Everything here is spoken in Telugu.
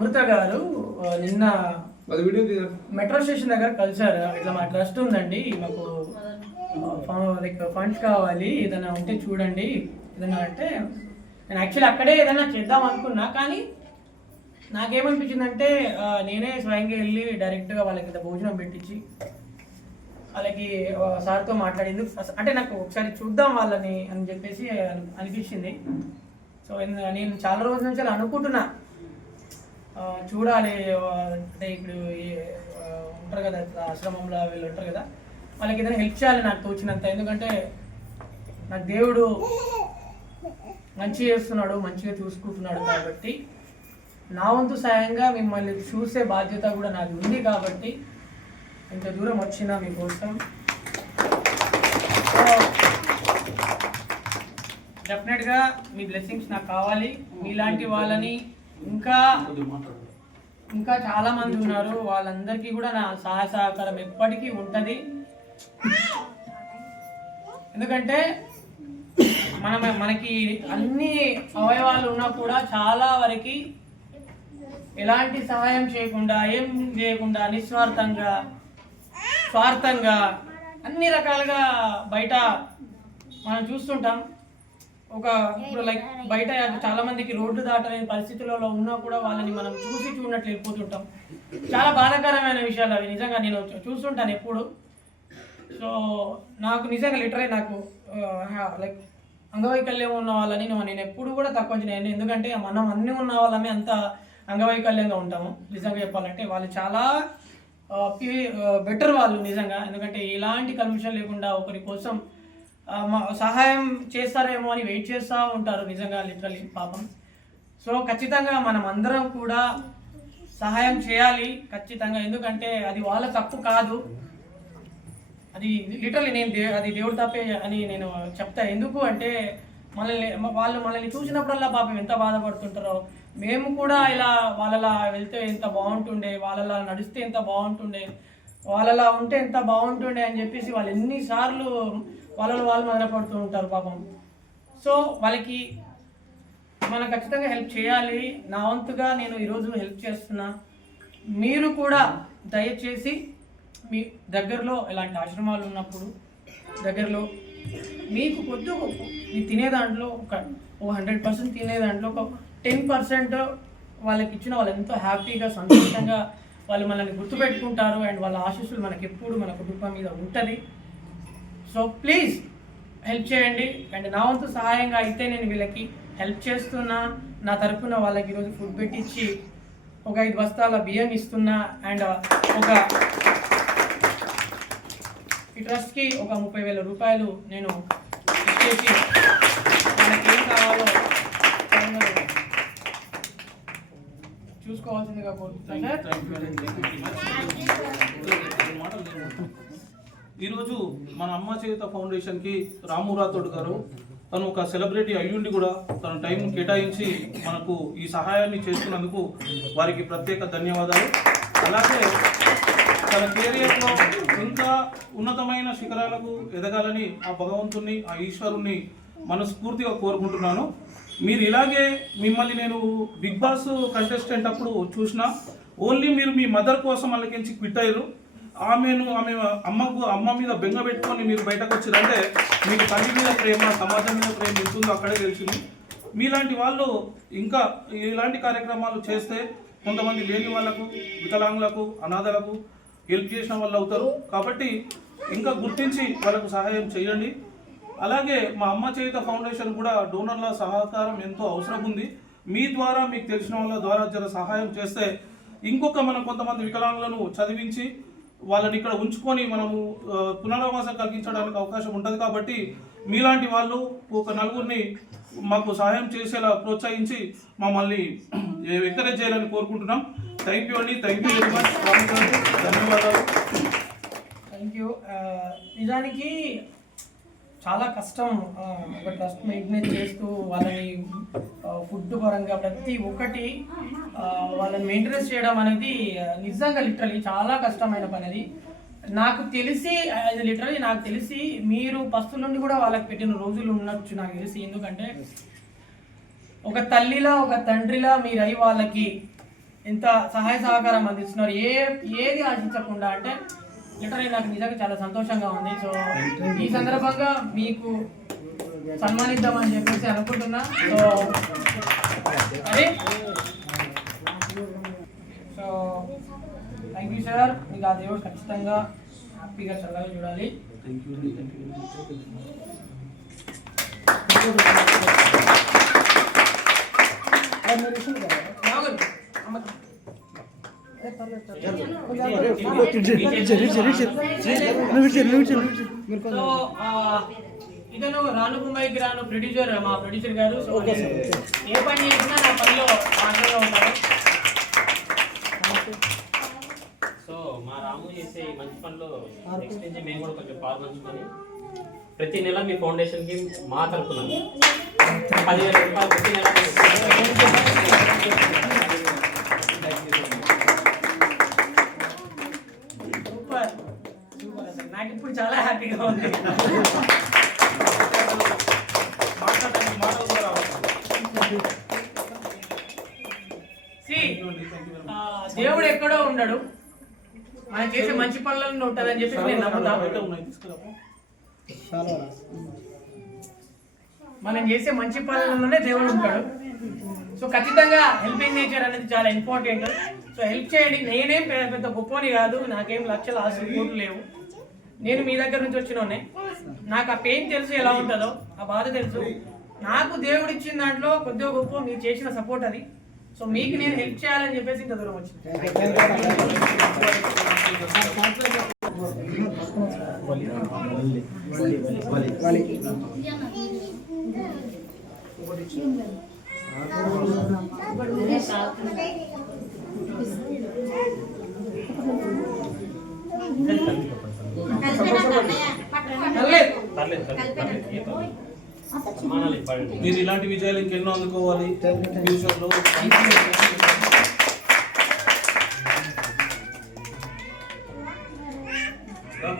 అమృత గారు నిన్న మెట్రో స్టేషన్ దగ్గర కలిసారు. ఇట్లా మా ట్రస్ట్ ఉందండి, మాకు లైక్ ఫండ్స్ కావాలి, ఏదైనా ఉంటే చూడండి ఏదైనా అంటే. నేను యాక్చువల్లీ అక్కడే ఏదైనా చేద్దాం అనుకున్నా, కానీ నాకేమనిపించిందంటే నేనే స్వయంగా వెళ్ళి డైరెక్ట్గా వాళ్ళకి ఇంత భోజనం పెట్టించి వాళ్ళకి సార్తో మాట్లాడింది అంటే నాకు ఒకసారి చూద్దాం వాళ్ళని అని చెప్పేసి అనిపించింది. సో నేను చాలా రోజుల నుంచి అలా అనుకుంటున్నా, చూడాలి అంటే ఇప్పుడు ఉంటారు కదా ఆశ్రమంలో వీళ్ళు ఉంటారు కదా, వాళ్ళకి ఏదైనా హెల్ప్ చేయాలి నాకు తోచినంత. ఎందుకంటే నాకు దేవుడు మంచి చేస్తున్నాడు, మంచిగా చూసుకుంటున్నాడు, కాబట్టి నా వంతు సాయంగా మిమ్మల్ని చూసే బాధ్యత కూడా నాది ఉంది. కాబట్టి ఇంత దూరం వచ్చినా మీకోసం డెఫినెట్గా మీ బ్లెస్సింగ్స్ నాకు కావాలి. మీలాంటి వాళ్ళని ఇంకా చాలా మంది ఉన్నారు, వాళ్ళందరికీ కూడా నా సహాయ సహకారం ఎప్పటికీ ఉంటుంది. ఎందుకంటే మనకి అన్ని అవయవాలు ఉన్నా కూడా చాలా వరకు ఎలాంటి సహాయం చేయకుండా, ఏం చేయకుండా, నిస్వార్థంగా స్వార్థంగా అన్ని రకాలుగా బయట మనం చూస్తుంటాం. ఇప్పుడు లైక్ బయట చాలా మందికి రోడ్డు దాటలేని పరిస్థితులలో ఉన్నా కూడా వాళ్ళని మనం చూడనట్లు వెళ్ళిపోతుంటాం. చాలా బాధాకరమైన విషయాలు అవి, నిజంగా నేను చూస్తుంటాను ఎప్పుడు. సో నాకు నిజంగా లిటరలీ నాకు లైక్ అంగవైకల్యం ఉన్న వాళ్ళని నేను ఎప్పుడు కూడా తక్కువ చేయను. ఎందుకంటే మనం అన్నీ ఉన్న వాళ్ళమే అంత అంగవైకల్యంగా ఉంటాము. నిజంగా చెప్పాలంటే వాళ్ళు చాలా బెటర్ వాళ్ళు నిజంగా. ఎందుకంటే ఎలాంటి కల్మిషన్ లేకుండా ఒకరి కోసం సహాయం చేస్తారేమో అని వెయిట్ చేస్తూ ఉంటారు నిజంగా, లిటరలీ పాపం. సో ఖచ్చితంగా మనం అందరం కూడా సహాయం చేయాలి ఖచ్చితంగా. ఎందుకంటే అది వాళ్ళ తప్పు కాదు, అది లిటరలీ అది దేవుడు తప్పే అని నేను చెప్తా. ఎందుకు అంటే వాళ్ళు మనల్ని చూసినప్పుడల్లా పాపం ఎంత బాధపడుతుంటారో, మేము కూడా ఇలా వాళ్ళలా వెళ్తే ఎంత బాగుంటుండే, వాళ్ళలా నడిస్తే ఎంత బాగుంటుండే, వాళ్ళలా ఉంటే ఎంత బాగుంటుండే అని చెప్పేసి వాళ్ళు ఎన్నిసార్లు వాళ్ళు బాధపడుతూ ఉంటారు పాపం. సో వాళ్ళకి మనం ఖచ్చితంగా హెల్ప్ చేయాలి. నా వంతుగా నేను ఈరోజు హెల్ప్ చేస్తున్నా. మీరు కూడా దయచేసి మీ దగ్గరలో ఇలాంటి ఆశ్రమాలు ఉన్నప్పుడు దగ్గరలో మీకు కొద్ది మీ తినే దాంట్లో ఒక 100% తినే దాంట్లో ఒక 10% వాళ్ళకి ఇచ్చిన వాళ్ళు ఎంతో హ్యాపీగా సంతోషంగా వాళ్ళు మనల్ని గుర్తుపెట్టుకుంటారు. అండ్ వాళ్ళ ఆశీస్సులు మనకి ఎప్పుడు మన కుటుంబం మీద ఉంటుంది. సో ప్లీజ్ హెల్ప్ చేయండి. అండ్ నా వంతు సహాయంగా అయితే నేను వీళ్ళకి హెల్ప్ చేస్తున్నా. నా తరఫున వాళ్ళకి ఈరోజు ఫుడ్ పెట్టించి ఒక 5 బస్తాల బియ్యం ఇస్తున్నా. అండ్ ఈ ట్రస్ట్కి ఒక 30,000 రూపాయలు నేను ఇచ్చేసి వాళ్ళకి ఏం కావాలో చూసుకోవాల్సిందిగా కోరుతున్నాను. ఈరోజు మన అమ్మ చేయుత ఫౌండేషన్కి రాము రాథోడ్ గారు తను ఒక సెలబ్రిటీ అయ్యుండి కూడా తన టైం కేటాయించి మనకు ఈ సహాయాన్ని చేస్తున్నందుకు వారికి ప్రత్యేక ధన్యవాదాలు. అలాగే తన కెరియర్లో ఇంకా ఉన్నతమైన శిఖరాలకు ఎదగాలని ఆ భగవంతుని, ఆ ఈశ్వరుణ్ణి మనస్ఫూర్తిగా కోరుకుంటున్నాను. మీరు ఇలాగే మిమ్మల్ని నేను బిగ్ బాస్ కంటెస్టెంట్ అప్పుడు చూసిన ఓన్లీ మీరు మీ మదర్ కోసం వాళ్ళకించి క్విట్ అయ్యారు. ఆమె అమ్మ మీద బెంగ పెట్టుకొని మీరు బయటకు వచ్చారంటే మీకు తల్లి మీద ప్రేమ, సమాజం మీద ప్రేమ ఉంటుందో అక్కడే తెలిసింది. మీలాంటి వాళ్ళు ఇంకా ఇలాంటి కార్యక్రమాలు చేస్తే కొంతమంది లేని వాళ్ళకు, వికలాంగులకు, అనాథలకు హెల్ప్ చేసిన వాళ్ళు అవుతారు. కాబట్టి ఇంకా గుర్తించి వాళ్ళకు సహాయం చేయండి. అలాగే మా అమ్మ చేయుత ఫౌండేషన్ కూడా డోనర్ల సహకారం ఎంతో అవసరం ఉంది. మీ ద్వారా మీకు తెలిసిన వాళ్ళ ద్వారా జర సహాయం చేస్తే మనం కొంతమంది వికలాంగులను చదివించి వాళ్ళని ఇక్కడ ఉంచుకొని మనము పునరావాసం కలిగించడానికి అవకాశం ఉంటుంది. కాబట్టి మీలాంటి వాళ్ళు ఒక నలుగురిని మాకు సహాయం చేసేలా ప్రోత్సహించి మమ్మల్ని ఎంకరేజ్ చేయాలని కోరుకుంటున్నాం. థ్యాంక్ యూ అండి. Thank you very much. ధన్యవాదాలు. Thank you. నిజానికి చాలా కష్టం ఒక ట్రస్ట్ మెయింటైన్ చేస్తూ వాళ్ళని ఫుడ్ పరంగా ప్రతి ఒక్కటి వాళ్ళని మెయింటెనెన్స్ చేయడం అనేది నిజంగా లిటరలీ చాలా కష్టమైన పని. అది నాకు తెలిసి మీరు పస్తుల నుండి కూడా వాళ్ళకి పెట్టిన రోజులు ఉండొచ్చు నాకు తెలిసి. ఎందుకంటే ఒక తల్లిలా ఒక తండ్రిలా మీరై వాళ్ళకి ఎంత సహాయ సహకారం అందిస్తున్నారు, ఏది ఆశించకుండా. అంటే లిటరలీ నాకు నిజంగా చాలా సంతోషంగా ఉంది. సో ఈ సందర్భంగా మీకు సన్మానిద్దామని చెప్పేసి అనుకుంటున్నా. సో అది సో థ్యాంక్ యూ సార్. మీకు ఆ దేవుడు ఖచ్చితంగా హ్యాపీగా చల్లగా చూడాలి. ఇతను రాను ముంబైకి రాను ప్రొడ్యూసర్, మా ప్రొడ్యూసర్ గారు. సో ఏ పని చేసినా నా పనిలో ఆటగా ఉంటారు. సో మా రాము చేసే ఈ మంచి పనిలో నెక్స్ట్ నుంచి మేము కూడా కొంచెం పాల్పంచుకొని ప్రతి నెల మీ ఫౌండేషన్కి మా తరఫున 10,000 రూపాయలు ప్రతి నెల సూపర్ సూపర్ అసలు నాకు ఇప్పుడు చాలా హ్యాపీగా ఉంది. దేవుడు ఎక్కడో ఉన్నాడు, మనం చేసే మంచి పనులను ఉంటుందని చెప్పి నేను నమ్ముతా. మనం చేసే మంచి పనులలోనే దేవుడు ఉంటాడు. సో ఖచ్చితంగా హెల్పింగ్ నేచర్ అనేది చాలా ఇంపార్టెంట్. సో హెల్ప్ చేయండి. నేనేం పెద్ద గొప్పని కాదు, నాకేం లక్షల ఆస్తులు కోట్లు లేవు. నేను మీ దగ్గర నుంచి వచ్చినోనే. నాకు ఆ పెయిన్ తెలుసు, ఎలా ఉంటుందో ఆ బాధ తెలుసు. నాకు దేవుడు ఇచ్చిన దాంట్లో కొద్దిగా గొప్ప మీరు చేసిన సపోర్ట్ అది. సో మీకు నేను హెల్ప్ చేయాలని చెప్పేసి ఇంత దూరం వచ్చింది. మీరు ఇలాంటి విజయాలు ఇంకెన్నో అందుకోవాలి ఫ్యూచర్లో.